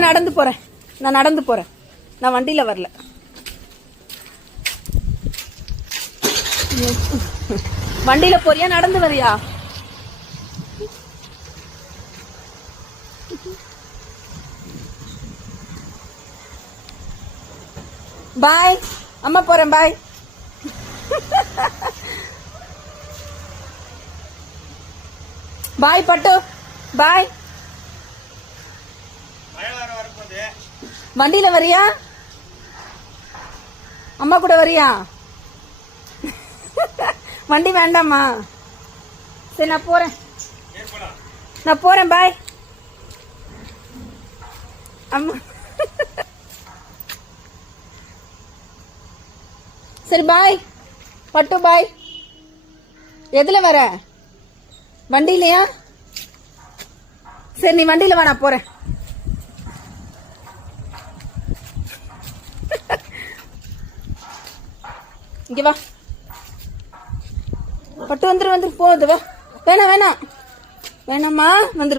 நடந்து போறேன். நான் நடந்து போறேன். நான் வண்டியில வரல. வண்டியில போறியா நடந்து வரியா? பாய். அம்மா போறேன். பாய். பாய் பட்டு. பாய். வண்டியில வரியா? அம்மா கூட வரியா? வண்டி வேண்டாமா? சரி நான் போறேன். நான் போறேன். பாய். அம்மா சரி பாய். பட்டு பாய். எதுல வர? வண்டியிலயா? சரி நீ வண்டியில வா, நான் போறேன். இங்க வா. பட்டு வந்துரு வந்துரு போகுது. வா. வேணாம் வேணாம் வேணாம்மா வந்துரு.